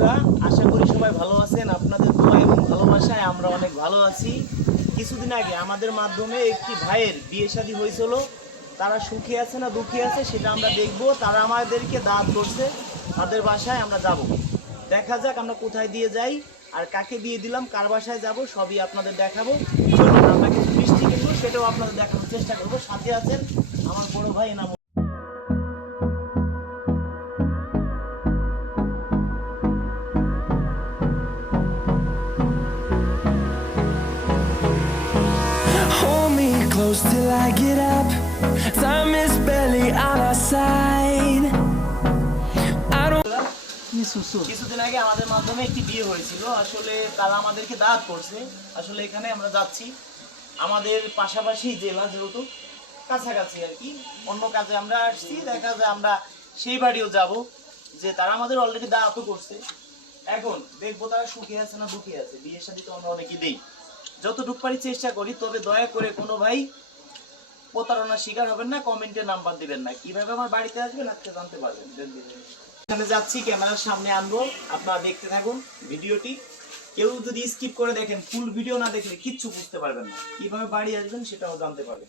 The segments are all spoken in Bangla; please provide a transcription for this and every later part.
বন্ধুরা, আশা করি সবাই ভালো আছেন। আপনাদের দোয়া এবং ভালোবাসায় আমরা অনেক ভালো আছি। কিছুদিন আগে আমাদের মাধ্যমে একটি ভাইয়ের বিয়ে শাদী হয়েছিল। তারা সুখী আছে না দুঃখে আছে সেটা আমরা দেখব। তারা আমাদেরকে দাঁত করছে। তাদের বাসায় আমরা যাব। দেখা যাক আমরা কোথায় দিয়ে যাই আর কাকে দিয়ে দিলাম, কার বাসায় যাব, সবই আপনাদের দেখাবো। আমরা কিছু মিষ্টি কিনবো সেটাও আপনাদের দেখানোর চেষ্টা করব। সাথে আছেন আমার বড় ভাই নাম close till I get up. Time is barely on our side. কিছুদিন আগে আমাদের মাধ্যমে একটি বিয়ে হয়েছিল। আসলে তারা আমাদেরকে দাঁত করছে। আসলে এখানে আমরা যাচ্ছি। আমাদের পাশাপাশি জেলা যেহেতু কাছাকাছি আর কি। অন্য কাজে আমরা আসছি। দেখা যায় আমরা সেই বাড়িও যাব, যে তারা আমাদের অলরেডি দাঁতও করছে। এখন দেখব তারা সুখে আছে না দুঃখে আছে। বিয়ের সাথে তো আমরা অনেকে দেই। যতটুকু পারি চেষ্টা করি, তবে দয়া করে কোনো ভাই প্রতারণার শিকার হবেন না, কমেন্টে নাম্বার দিবেন না। কীভাবে আমার বাড়িতে আসবেন আজকে জানতে পারবেন। এখানে যাচ্ছি, ক্যামেরার সামনে আনব, আপনারা দেখতে থাকুন ভিডিওটি। কেউ যদি স্কিপ করে দেখেন ফুল ভিডিও না দেখলে কিচ্ছু বুঝতে পারবেন না। কীভাবে বাড়ি আসবেন সেটাও জানতে পারবেন।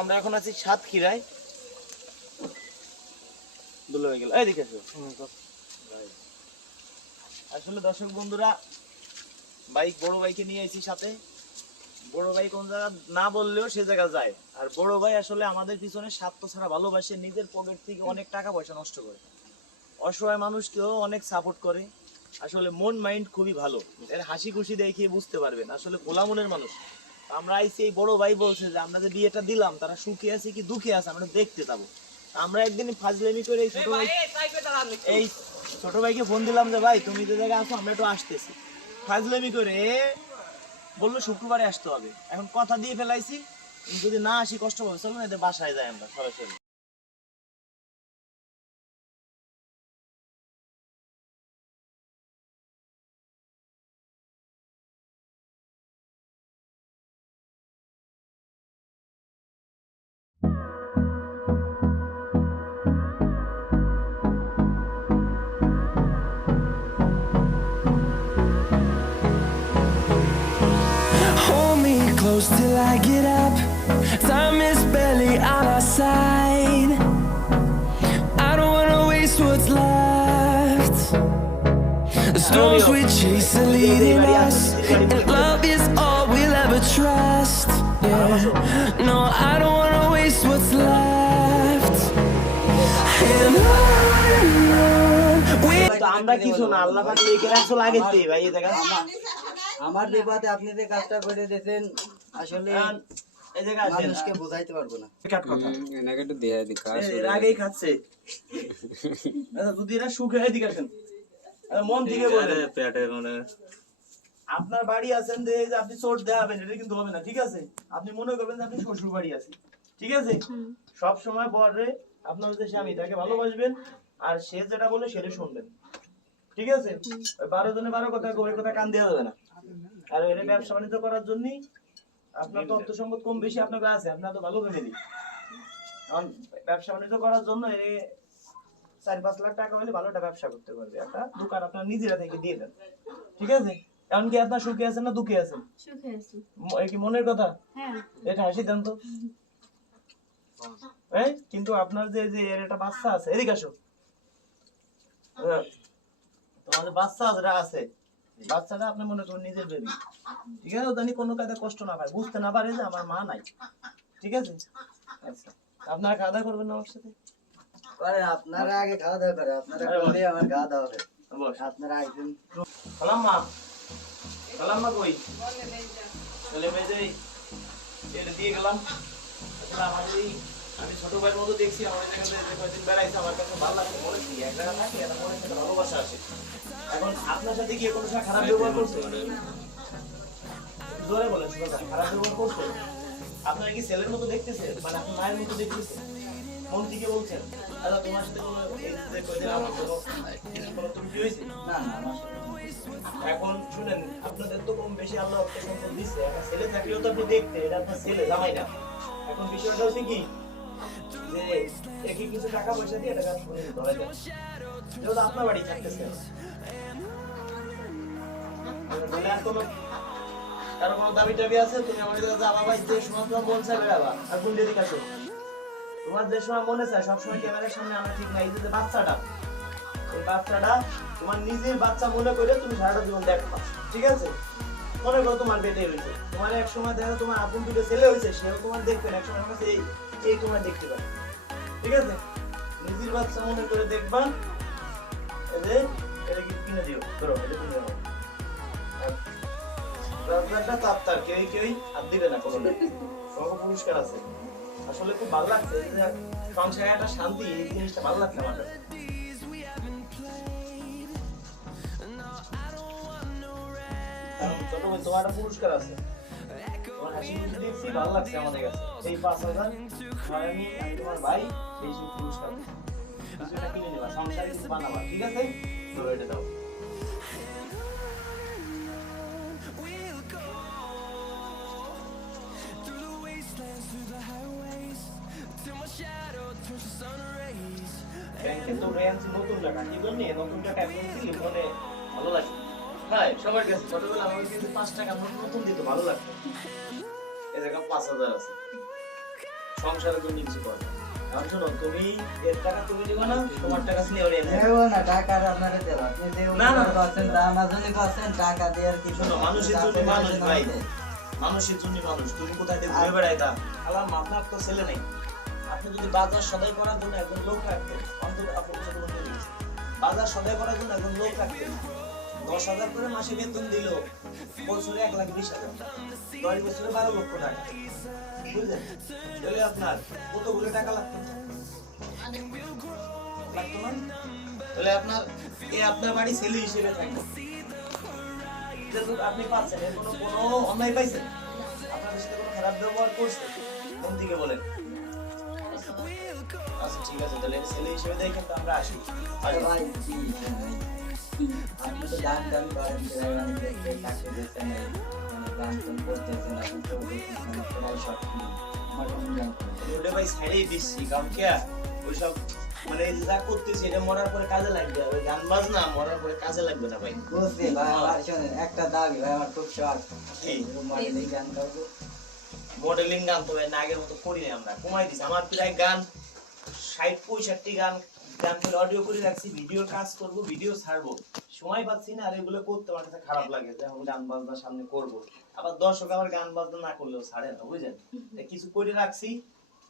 আমরা এখন আছি সাতক্ষীরায়। দুলো হয়ে গেল। আসো। আসলে দর্শক বন্ধুরা বাইক বড় বাইকে নিয়ে এসেছি সাথে। বড় ভাই কোন জায়গা না বললেও সে জায়গা যায়। আর বড় ভাই আসলে আমাদের পিছনে স্বার্থ ছাড়া ভালোবাসে নিজের পকেট থেকে অনেক টাকা পয়সা নষ্ট করে। অসহায় মানুষকেও অনেক সাপোর্ট করে। আসলে মন মাইন্ড খুবই ভালো। এর হাসি খুশি দেখিয়ে বুঝতে পারবেন। আসলে খোলা মনের মানুষ। আমরা আইসি এই বড় ভাই বলছে যে আমরা যে বিয়েটা দিলাম, তারা সুখে আছে কি দুঃখে আছে, আমরা দেখতে যাব। আমরা একদিন ফাজলেমি করে এই ছোট ভাই এই ছোট ভাইকে ফোন দিলাম যে, ভাই, তুমি যে জায়গায় আছো, আমরা একটু আসতেছি। ফাজলেমি করে বলল, শুক্রবারে আসতে হবে। এখন কথা দিয়ে ফেলাইছি, যদি না আসি কষ্ট হবে চলো না এদের বাসায় যাই আমরা সরাসরি। close till I get up. Time is barely on our side. I don't wanna waste what's left. The storms we chase are leading us, and love is all we'll ever trust. Yeah, no, I don't wanna waste what's left. And on we'll তো আমরা কিছু না আল্লাহ পাক লিখে রাখছো লাগেতে ভাই এই জায়গা আমার বিপদে আপনি যে কাজটা করে দিয়েছেন আসলে এই জায়গা আসেন মানুষকে বোঝাইতে পারব না। কাট কথা। এনাকে একটু দেয়া দি এর আগেই খাচ্ছে। আচ্ছা, যদি এরা সুখে এদিকে আসেন। মন থেকে বলেন। পেটে মানে আপনার বাড়ি আছেন যে আপনি চোট দেখাবেন এটা কিন্তু হবে না ঠিক আছে? আপনি মনে করবেন যে আপনি শ্বশুর বাড়ি আছেন ঠিক আছে? সব সময় বরে আপনার যে স্বামী তাকে ভালোবাসবেন আর সে যেটা বলে সেটা শুনবেন ঠিক আছে? বারো জনে বারো কথা ওই কথা কান দেওয়া যাবে না। আর এটা ব্যবসা বাণিজ্য করার জন্যই আপনার সম্পদ কম বেশি আপনার আছে আপনার তো ভালো ফ্যামিলি কারণ ব্যবসা বাণিজ্য করার জন্য এ চার পাঁচ লাখ টাকা হলে ভালো একটা ব্যবসা করতে পারবে। একটা দোকান আপনার নিজেরা থেকে দিয়ে দেন। ঠিক আছে? এখন কি আপনার সুখে আছেন না দুঃখে আছেন? সুখে আছি। কি মনের কথা? হ্যাঁ। এটা হাসি দেন তো। এই কিন্তু আপনার যে যে এর একটা বাচ্চা আছে এদিকে আসো। হ্যাঁ। তোমাদের বাচ্চা আছে। বাচ্চাটা আপনি মনে করুন নিজের বেবি ঠিক আছে জানি কোনো কাজে কষ্ট না পায়। বুঝতে না পারে যে আমার মা নাই। ঠিক আছে? আচ্ছা। আপনারা খাওয়া দাওয়া করবেন না আমার সাথে? আপনারা আগে খাওয়া দাওয়া করে আপনারা আমার খাওয়া দাওয়া হবে। বস। আপনারা একদিন সালাম মা। কালাম্মা কই? ছেলে মেয়ে যে এটা দিয়ে গেলাম। এই আমি ছোট ভাইয়ের মতো দেখছি জায়গাতে যে কয়েকদিন বেড়াইছে, আমার কাছে ভালো লাগছে বলেছি এক জায়গা থাকি এটা মনে একটা ভালোবাসা আসে এখন আপনার সাথে গিয়ে কোনো সময় খারাপ ব্যবহার করছে? জোরে বলেন শুনো খারাপ ব্যবহার করছে? আপনার কি ছেলের মতো দেখতেছে মানে আপনার মায়ের মতো দেখতেছে মন থেকে বলছেন? আচ্ছা তোমার সাথে কোনো আমার কোনো ত্রুটি হয়েছে? না না, আমার এখন শুনেন, আপনাদের তো কম বেশি আল্লাহ একটা দিচ্ছে ছেলে থাকলেও তো আপনি দেখতে এটা আপনার ছেলে, জামাই না। এখন বিষয়টা হচ্ছে কি? যে দাবি আছে? তুমি আমার কাছে যাবা ভাই তোমার মন যে সময় মনে চায়, সবসময় ক্যামেরার সামনে আমরা ঠিক নাই। যে বাচ্চাটা বাচ্চাটা তোমার নিজের বাচ্চা মনে করে তুমি সারাটা জীবন দেখবা ঠিক আছে? মনে করো তোমার পেটে হয়েছে তোমার এক সময় দেখো তোমার আপন দুটো ছেলে হয়েছে সেও তোমার দেখবে এক সময় আমার এই এই তোমার দেখতে পাবে। ঠিক আছে? নিজের বাচ্চা মনে করে দেখবা যে এটা কি কিনে দিও, ধরো, এটা কিনে দাও। রাজনাটা তার তার, কেউই কেউই হাত দিবে না কোনো তোমাকে পুরস্কার আছে। আসলে খুব ভালো লাগছে সংসারে একটা শান্তি, এই জিনিসটা ভালো লাগছে আমার কাছে। ছোট ভাই তোমার একটা পুরস্কার। আছে? নতুন টাকা কি জন্য? নতুন টাকা ভালো লাগে সবার কাছে ছোটবেলা আমার কিন্তু পাঁচ টাকা নোট নতুন দিত ভালো লাগতো। এই জায়গা পাঁচ হাজার আছে। সংসারের জন্য কিছু করে এখন শোনো তুমি এর টাকা তুমি দিবা না তোমার টাকা নিয়ে দেবো না টাকা আর আপনারা দেবো আপনি না, না। উপকার করছেন তা আমার টাকা দিয়ে আর কি শোনো মানুষের জন্য মানুষ ভাই। মানুষের জন্য মানুষ। তুমি কোথায় দিয়ে ঘুরে বেড়াইতা? আলাম আপনার তো ছেলে নেই। আপনি যদি বাজার সদাই করার জন্য একজন লোক রাখতেন অন্তত আপনার কোনো বাজার সদাই করার জন্য একজন লোক রাখতেন। দশ হাজার করে মাসে বেতন দিল। বছরে এক লাখ বিশ হাজার। দশ বছরে বারো লক্ষ টাকা। বুঝলেন? তাহলে আপনার কতগুলো টাকা লাগতো? তাহলে আপনার এই আপনার বাড়ি ছেলে হিসেবে থাকবে। আপনি পাচ্ছেন, এর কোনো অন্যায় পাইছেন? আপনাদের সাথে কোনো খারাপ ব্যবহার করছে? কোন দিকে বলেন? আচ্ছা ঠিক আছে, তাহলে ছেলে হিসেবে দেখেন তো আমরা আসি। আরে ভাই গান করেন দেখতে মানে গান টান সব ভাই দিচ্ছি কারণ কি ওইসব মানে যা করতেছি এটা মরার পরে কাজে লাগবে গান বাজনা মরার পরে কাজে লাগবে না ভাই। বুঝছি ভাই আমার শোনেন একটা দাবি ভাই আমার খুব শখ। কি? মডেলিং গান করব মডেলিং গান তো ভাই না আগের মতো করি না আমরা কমাই দিছি। আমার প্রায় গান ষাট পঁয়ষট্টি গান গান অডিও করে রাখছি ভিডিওর কাজ করব ভিডিও ছাড়বো। সময় পাচ্ছি না আর এগুলো করতে আমার কাছে খারাপ লাগে যে এখন গান বাজনা সামনে করব। আবার দর্শক আবার গান বাজনা না করলেও ছাড়ে না বুঝলেন? কিছু করে রাখছি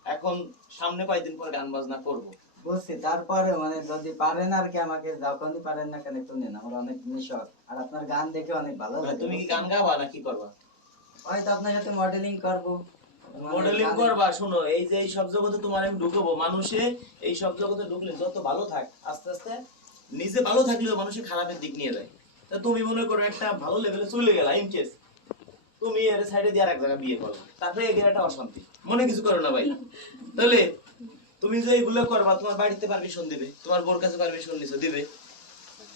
এখন সামনে কয়েকদিন পর গান বাজনা করব। বুঝছি তারপরে মানে যদি পারেন আর কি আমাকে যখনই পারেন না কেন একটু নেন আমার অনেক শখ আর আপনার গান দেখে অনেক ভালো লাগে তুমি কি গান গাবা না কি করবা? হয়তো আপনার সাথে মডেলিং করব। মডেলিং করবা শোনো এই যে এই সব জগতে তোমার আমি ঢুকবো মানুষে এই সব জগতে ঢুকলে যত ভালো থাক আস্তে আস্তে নিজে ভালো থাকলেও মানুষের খারাপের দিক নিয়ে যায়। তা তুমি মনে করো একটা ভালো লেভেলে চলে গেলা ইন কেস তুমি এর সাইডে দিয়ে আরেক জায়গায় বিয়ে করো তারপরে এগিয়ে একটা অশান্তি। মনে কিছু করো না ভাই। তাহলে তুমি যে এগুলো করবা তোমার বাড়িতে পারমিশন দিবে তোমার বোর কাছে পারমিশন নিছো দিবে।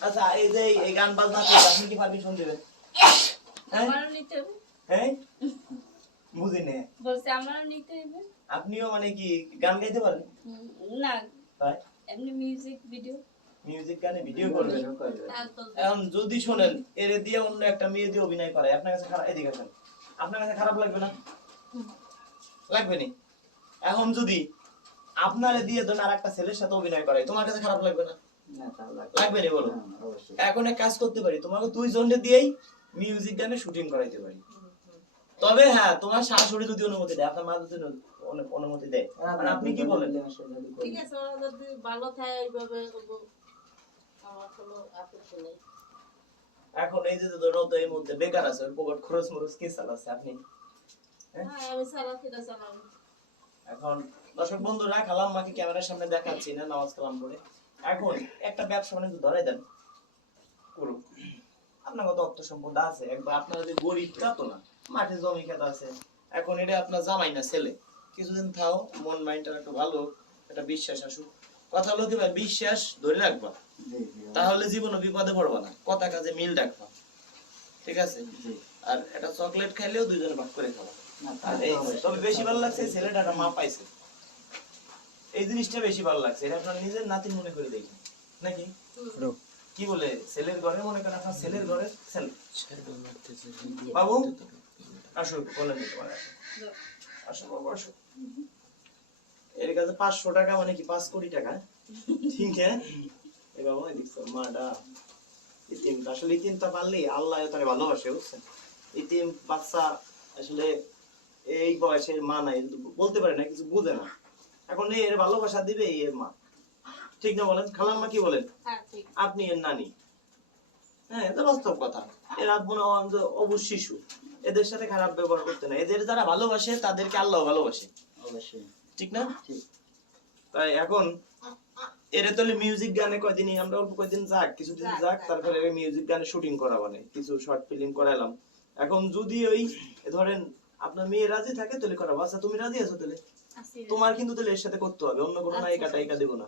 আচ্ছা এই যে এই- গান বাজনা আপনি কি পারমিশন দিবেন হ্যাঁ? হ্যাঁ? বুঝি না। বলছে আমারও নিতে হবে। আপনিও মানে কি গান গাইতে পারেন? না। এমনি মিউজিক ভিডিও মিউজিক গানে ভিডিও করবেন করবে। এখন যদি শোনেন এর দিয়ে অন্য একটা মেয়ে দিয়ে অভিনয় করে আপনার কাছে খারাপ এদিকে আসেন। আপনার কাছে খারাপ লাগবে না? লাগবে নি? এখন যদি আপনার দিয়ে ধরুন আর একটা ছেলের সাথে অভিনয় করে তোমার কাছে খারাপ লাগবে না? না, লাগবে। লাগবে নি বলো? হ্যাঁ, এখন এক কাজ করতে পারি তোমাকে দুই জনকে দিয়েই মিউজিক গানে শুটিং করাইতে পারি। তবে হ্যাঁ তোমার শাশুড়ি যদি অনুমতি দেয় আপনার মা যদি অনু- অনু- অনুমতি দেয় আর মানে আপনি কি বলেন। ঠিক আছে যদি ভালো থাকে এইভাবে আমার কোনো আপত্তি নেই। এখন এই যে ধরো তো এই মুহূর্তে বেকার আছে ওর পকেট খরচ মরচ কে চালাচ্ছে আপনি? হ্যাঁ? চালাবো এখন দর্শক বন্ধুরা খালাম মাকে ক্যামেরার সামনে দেখাচ্ছি না নামাজ কালাম করে। এখন একটা ব্যবসা বাণিজ্য ধরে দেন। করুন আপনার কত অর্থ সম্পদ আছে একবার আপনার যদি গরিব তা তো না। মাঠে জমি খেত আছে। এখন এটা আপনার জামাই না ছেলে। কিছুদিন থাও মন মাইন্ডটা একটু ভালো একটা বিশ্বাস আসুক। কথা হলো কি ভাই বিশ্বাস ধরে রাখবা। তাহলে জীবনে বিপদে পড়বা না। কথা কাজে মিল রাখবা। ঠিক আছে? আর একটা চকলেট খাইলেও দুইজনে ভাগ করে খাবা। তবে বেশি ভালো লাগছে ছেলেটা একটা মা পাইছে। এই জিনিসটা বেশি ভালো লাগছে। এটা আপনার নিজের নাতির মনে করে দেখি। নাকি? কি বলে? ছেলের ঘরে মনে করেন আপনার ছেলের ঘরে ছেলে। বাবু? আসো বলেন তোমার আসো বাবু আসো এর কাছে পাঁচশো টাকা মানে কি পাঁচ কোটি টাকা? ঠিক হ্যাঁ? এ বাবু দেখছ মাটা ইতিমটা আসলে ইতিমটা পারলেই আল্লাহ তারে ভালোবাসে বুঝছেন? ইতিম বাচ্চা আসলে এই বয়সে মা নাই বলতে পারে না কিছু বুঝে না। এখন এর ভালোবাসা দিবে এর মা। ঠিক না বলেন? খালার মা কি বলেন? হ্যাঁ আপনি এর নানি। হ্যাঁ এটা বাস্তব কথা। এরা হয় যে শিশু। এদের সাথে খারাপ ব্যবহার করতে না। এদের যারা ভালোবাসে তাদেরকে আল্লাহ ভালোবাসে। ঠিক না? তাই এখন এরে তাহলে মিউজিক গানে কয়দিনই আমরা অল্প কয়দিন যাক কিছুদিন যাক। তারপরে এর মিউজিক গানে শুটিং করা মানে কিছু শর্ট ফিল্ম করালাম এখন যদি ওই ধরেন আপনার মেয়ে রাজি থাকে তাহলে করাবো। আচ্ছা তুমি রাজি আছো তাহলে? আছি। তোমার কিন্তু তাহলে এর সাথে করতে হবে। অন্য কোনো আচ্ছা, নায়িকা আচ্ছা। টাইকা দেবো না।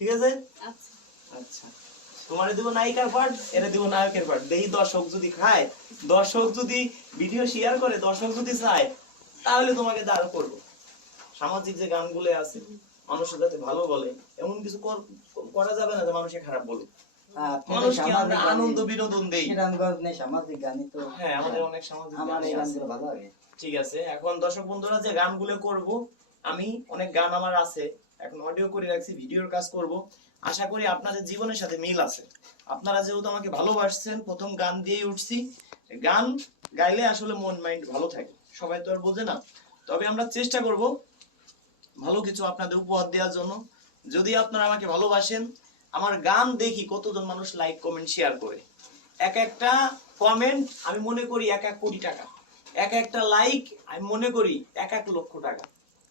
ঠিক আছে? আচ্ছা। আচ্ছা। তোমারে দিব নায়িকার পার্ট এরা দিব নায়কের পার্ট দেখি দর্শক যদি খায় দর্শক যদি ভিডিও শেয়ার করে দর্শক যদি চায় তাহলে তোমাকে দাঁড় করব। সামাজিক যে গানগুলো আছে মানুষের যাতে ভালো বলে এমন কিছু করা যাবে না যে মানুষে খারাপ বলে মানুষকে আমরা আনন্দ বিনোদন দেই। সামাজিক গানই তো। হ্যাঁ আমাদের অনেক সামাজিক আমার এই গানগুলো ভালো লাগে। ঠিক আছে এখন দর্শক বন্ধুরা যে গানগুলো করব আমি অনেক গান আমার আছে এখন অডিও করে রাখছি ভিডিওর কাজ করব। আশা করি আপনাদের জীবনের সাথে মিল আছে। আপনারা যেহেতু আমাকে ভালোবাসছেন, প্রথম গান দিয়েই উঠছি। গান গাইলে আসলে মন, মাইন্ড ভালো থাকে। সবাই তো আর বোঝে না। তবে আমরা চেষ্টা করব ভালো কিছু আপনাদের উপহার দেওয়ার জন্য। যদি আপনারা আমাকে ভালোবাসেন, আমার গান দেখি কতজন মানুষ লাইক, কমেন্ট, শেয়ার করে। এক একটা কমেন্ট আমি মনে করি এক এক কোটি টাকা। এক একটা লাইক আমি মনে করি এক এক লক্ষ টাকা।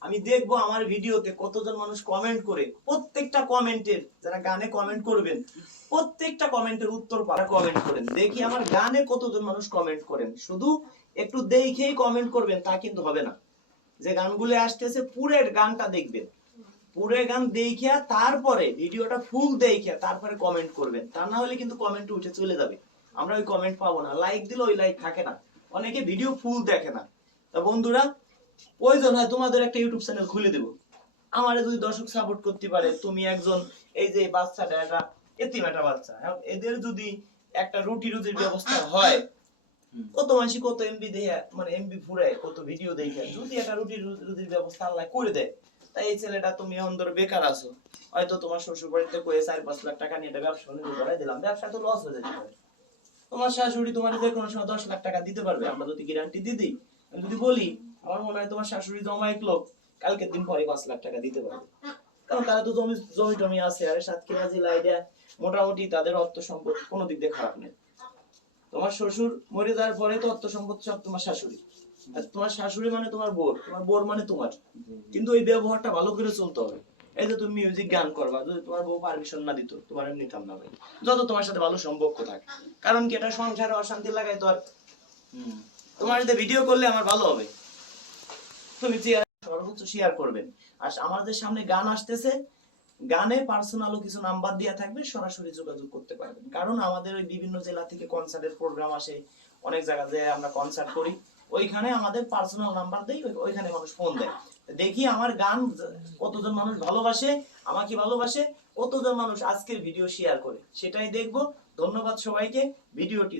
আমি দেখব আমার ভিডিওতে কতজন মানুষ কমেন্ট করে। প্রত্যেকটা কমেন্টের যারা গানে কমেন্ট করবেন, প্রত্যেকটা কমেন্টের উত্তর পারা কমেন্ট করেন, দেখি আমার গানে কতজন মানুষ কমেন্ট করেন। শুধু একটু দেখেই কমেন্ট করবেন, তা কিন্তু হবে না। যে গানগুলো আসতেছে, পুরের গানটা দেখবেন। পুরো গান দেখিয়া তারপরে ভিডিওটা ফুল দেখিয়া তারপরে কমেন্ট করবেন। তা না হলে কিন্তু কমেন্ট উঠে চলে যাবে। আমরা ওই কমেন্ট পাবো না। লাইক দিলে ওই লাইক থাকে না। অনেকে ভিডিও ফুল দেখে না। তা বন্ধুরা প্রয়োজন হয় তোমাদের একটা ইউটিউব চ্যানেল খুলে দেবো। আমারে যদি দর্শক সাপোর্ট করতে পারে, তুমি একজন এই যে বাচ্চাটা, একটা এতিম একটা বাচ্চা এদের যদি একটা রুটি রুটির ব্যবস্থা হয়, কত মানুষ কত এমবি মানে এমবি কত ভিডিও দেখে, যদি একটা রুটি ব্যবস্থা আল্লাহ করে দেয়, তাই এই ছেলেটা তুমি এখন ধরো বেকার আছো। হয়তো তোমার শ্বশুর বাড়িতে কয়ে চার পাঁচ লাখ টাকা নিয়ে একটা ব্যবসা দিলাম, ব্যবসা তো লস হয়ে যেতে পারে। তোমার শাশুড়ি তোমার যে কোনো সময় দশ লাখ টাকা দিতে পারবে, আমরা যদি গ্যারান্টি দিয়ে দিই যদি বলি আমার মনে হয় তোমার শাশুড়ি জমাইক লোক, কালকের দিন পরে পাঁচ লাখ টাকা দিতে পারবে। কারণ তারা তো জমি জমি টমি আছে, আর সাতক্ষীরা জেলায় দেয়া, মোটামুটি তাদের অর্থ সম্পদ কোনো দিক দিয়ে খারাপ নেই। তোমার শ্বশুর মরে যাওয়ার পরে তো অর্থ সম্পদ সব তোমার শাশুড়ি। আর তোমার শাশুড়ি মানে তোমার বোর তোমার বোর মানে তোমার। কিন্তু ওই ব্যবহারটা ভালো করে চলতে হবে। এই যে তুমি মিউজিক গান করবা, যদি তোমার বউ পারমিশন না দিত, তোমার এমনি কাম না যত তোমার সাথে ভালো সম্পর্ক থাকে। কারণ কি এটা সংসারে অশান্তি লাগায় তো আর তোমার সাথে ভিডিও করলে আমার ভালো হবে। শেয়ার করবেন। আর আমাদের সামনে গান আসতেছে, গানে পার্সোনালও কিছু নাম্বার থাকবে, সরাসরি যোগাযোগ করতে পারবেন। কারণ আমাদের ওই বিভিন্ন জেলা থেকে কনসার্টের প্রোগ্রাম আসে, অনেক জায়গা যে আমরা কনসার্ট করি। ওইখানে আমাদের পার্সোনাল নাম্বার দেই ওইখানে মানুষ ফোন দেয়। দেখি আমার গান কতজন মানুষ ভালোবাসে, আমাকে ভালোবাসে, কতজন মানুষ আজকের ভিডিও শেয়ার করে। সেটাই দেখব। ধন্যবাদ সবাইকে। ভিডিওটি